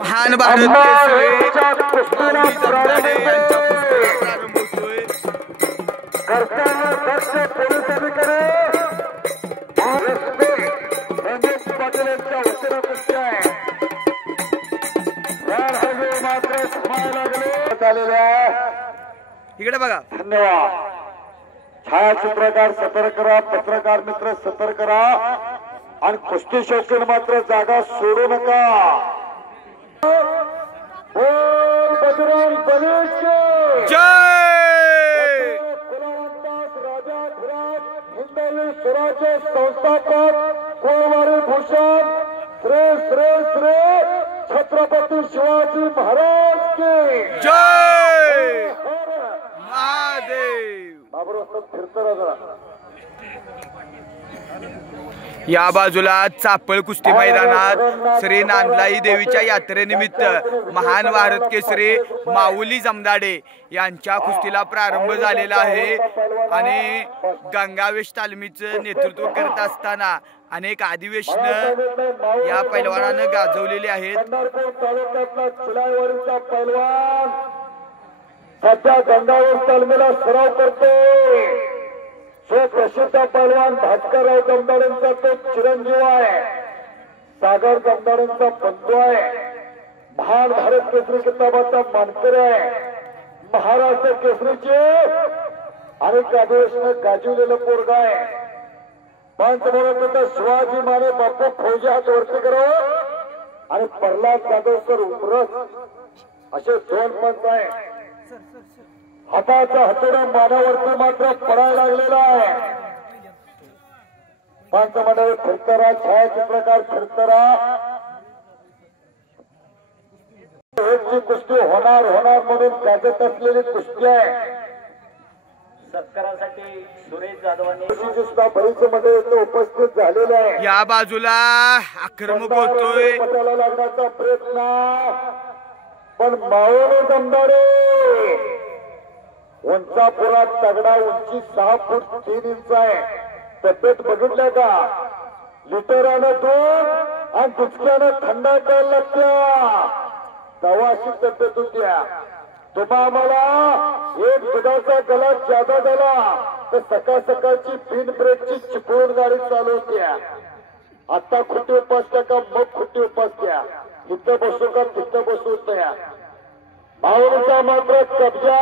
महान भारत केसरी माऊली जमदाडे यांच्या कुस्तीला प्रारंभ होतोय। इकडे बघा। धन्यवाद। छायाचित्रकार सतर्क करा, पत्रकार मित्र सतर्क करा आणि कुस्ती शौकीन मात्र जागा सोडू नका। बजरंग बलीच जय। राजा हिंदवी स्वराज्य संस्थापक कुळवारी भूषण श्री श्री श्री छत्रपती शिवाजी महाराज की जय। महादेव। या बाजूला चापळ कुस्ती मैदानात श्री नांदलाई देवीच्या यात्रेनिमित्त महान भारत केसरी माऊली जमदाडे यांच्या कुस्तीला प्रारंभ झालेला आहे आणि गंगावेश तालमीचं नेतृत्व करत असताना अनेक अधिवेशन या पैलवानानं गाजवलेले आहेत। सध्या गंगावेश तालमीला सराव करतो प्रसिद्ध पैलवान भास्करराव जमदाडेंचा तो चिरंजीव आहे, सागर जमदाडेंचा बंधू आहे, महान भारत केसरी किताबाचा मानकरी आहे, महाराष्ट्र केसरीचे अनेक अधिवेशन गाजवलेलं पोरगा आहे। पंच म्हणत होता शिवाजी माने बापू फौजी हात वरती करो आणि प्रल्हाद जाधवकर उमरस असे दोन पंच आहे। हाताचा हातोडा मानावरती मात्र पडायला लागलेला आहे। पंच मंडळी फिरतरा, छायाचित्रकार फिरतरा, जी कुस्ती होणार म्हणून गाजत असलेली कुस्ती आहे। सत्कारासाठी सुरेश जाधवांनी सुद्धा बरीच मंडळी उपस्थित झालेले आहे। या बाजूला आक्रमक होतोय पटायला लागण्याचा प्रयत्न, पण माऊली जमदाडे उंचापुरात तगडा, उंची 6 फूट 3 इंच आहे। तब्येत बघितल्या का? लिटरानं 2 आणि दुचक्यानं थंडा करायला लागत्या, तवाशी तब्येत होत्या। तुम्हा आम्हाला एक दुधाचा गलास ज्यादा झाला तर सकाळ सकाळची बिन ब्रेकची चिपळूण गाडी चालू होत्या। आता खुटी उपासत्या का मग खुटी उपासत्या, इथं बसू का तिथं बसू त्या। माऊलीचा मात्र कब्जा।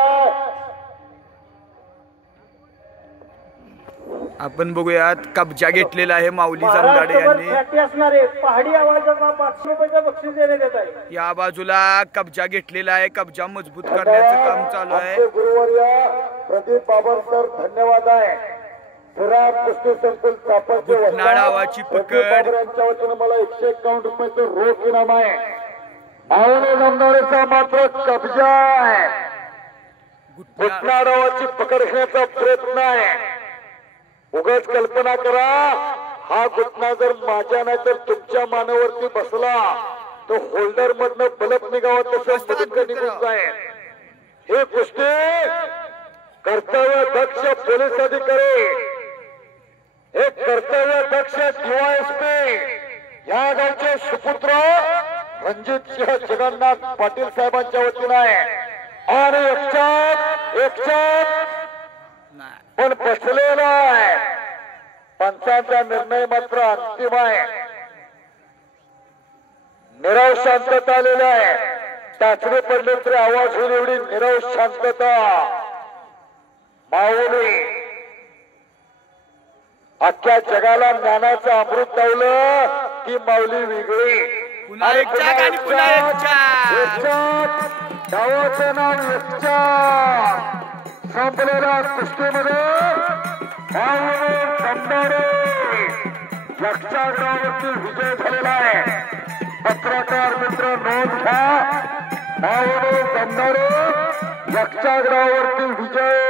आपण बघूयात कब्जा घेतलेला आहे माऊली जमदाडे यांनी। असणारे पहाडी आवाजाचा 500 रुपयाचं बक्षीस देण्यात येत आहे। या बाजूला कब्जा घेतलेला आहे, कब्जा मजबूत करण्याचं काम चालू आहे। गुरुवर्य प्रदीप बाबनकर धन्यवाद आहे। कुस्ती संकुल नावाची पकड यांच्या वतीनं मला 151 रुपयाचं रोख इनाम आहे। माऊली जमदाडेचा मात्र कब्जा आहे। नावाची पकड घेण्याचा प्रयत्न आहे। उगाच कल्पना करा, हा घुटना जर माझ्या नाही तर तुमच्या मानावरती बसला तर होल्डर मधनं बलप निघावा तसंच निघून जाईल। हे कुस्ती कर्तव्य दक्ष पोलीस अधिकारी, एक कर्तव्य दक्ष DYSP या गावचे सुपुत्र रणजित सिंह जगन्नाथ पाटील साहेबांच्या वतीनं आहे। आणि एकचात पण बसलेला आहे। पंचांचा निर्णय मात्र अंतिम आहे। निरव शांतता आलेली आहे। टाचणी पडले तरी आवाज होईल एवढी निरव शांतता। माऊली अख्ख्या जगाला ज्ञानाचं अमृत लावलं ती माऊली वेगळी। गावाचं नाव एकचात। संपलेल्या कुस्तीमध्ये माऊली जमदाडे यक्षाग्रावरती विजय झालेला आहे। पत्रकार मित्र नोंद घ्या, माऊली जमदाडे यक्षाग्रावरती विजय